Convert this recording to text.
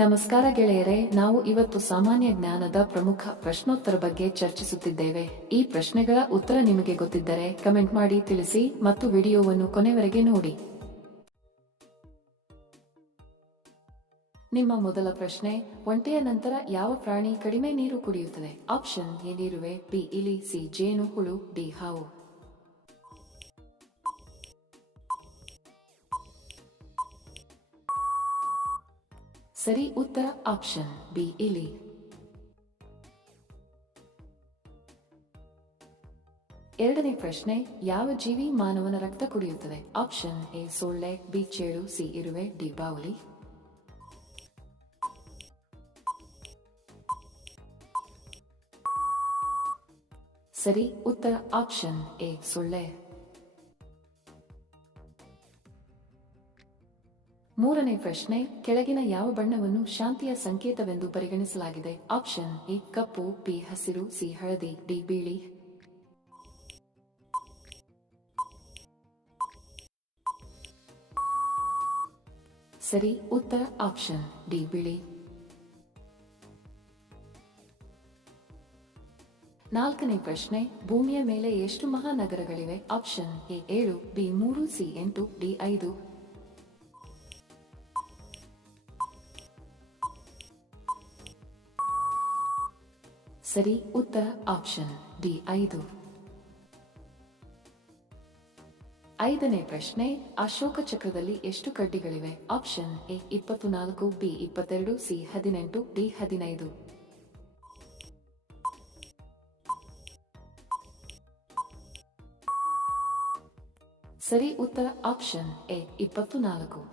ನಮಸ್ಕಾರ ಗೆಳೆಯರೇ, ನಾವು ಇವತ್ತು ಸಾಮಾನ್ಯ ಜ್ಞಾನದ ಪ್ರಮುಖ ಪ್ರಶ್ನೋತ್ತರ ಬಗ್ಗೆ ಚರ್ಚಿಸುತ್ತಿದ್ದೇವೆ. ಈ ಪ್ರಶ್ನೆಗಳ ಉತ್ತರ ನಿಮಗೆ ಗೊತ್ತಿದ್ದರೆ ಕಮೆಂಟ್ ಮಾಡಿ ತಿಳಿಸಿ ಮತ್ತು ವಿಡಿಯೋವನ್ನು ಕೊನೆವರೆಗೆ ನೋಡಿ. ನಿಮ್ಮ ಮೊದಲ ಪ್ರಶ್ನೆ, ಒಂಟೆಯ ನಂತರ ಯಾವ ಪ್ರಾಣಿ ಕಡಿಮೆ ನೀರು ಕುಡಿಯುತ್ತದೆ? ಆಪ್ಷನ್ ಎ ನೀರುವೆ, ಬಿ ಇಲಿ, ಸಿ ಜೇನು ಹುಳು, ಡಿ ಹಾವು. ಸರಿ ಉತ್ತರ ಆಪ್ಷನ್ ಬಿ ಇಲಿ. ಎರಡನೇ ಪ್ರಶ್ನೆ, ಯಾವ ಜೀವಿ ಮಾನವನ ರಕ್ತ ಕುಡಿಯುತ್ತದೆ? ಆಪ್ಷನ್ ಎ ಸೊಳ್ಳೆ, ಬಿ ಚೇಳು, ಸಿ ಇರುವೆ, ಡಿ ಬಾವುಲಿ. ಸರಿ ಉತ್ತರ ಆಪ್ಷನ್ ಎ ಸೊಳ್ಳೆ. ಮೂರನೇ ಪ್ರಶ್ನೆ, ಕೆಳಗಿನ ಯಾವ ಬಣ್ಣವನ್ನು ಶಾಂತಿಯ ಸಂಕೇತವೆಂದು ಪರಿಗಣಿಸಲಾಗಿದೆ? ಆಪ್ಷನ್ ಎ ಕಪ್ಪು, ಬಿ ಹಸಿರು, ಸಿ ಹಳದಿ, ಡಿ ಬಿಳಿ. ಸರಿ ಉತ್ತರ ಆಪ್ಷನ್ ಡಿ ಬಿಳಿ. ನಾಲ್ಕನೇ ಪ್ರಶ್ನೆ, ಭೂಮಿಯ ಮೇಲೆ ಎಷ್ಟು ಮಹಾನಗರಗಳಿವೆ? Option A 7, B 3, C 8, D 5. ಸರಿ ಉತ್ತರ ಆಪ್ಷನ್ ಡಿ 5. ಐದನೇ ಪ್ರಶ್ನೆ, ಅಶೋಕ ಚಕ್ರದಲ್ಲಿ ಎಷ್ಟು ಕಡ್ಡಿಗಳಿವೆ? Option A 24, B 22, C 18, D 15. ಸರಿ ಉತ್ತರ ಆಪ್ಷನ್ ಎ 24.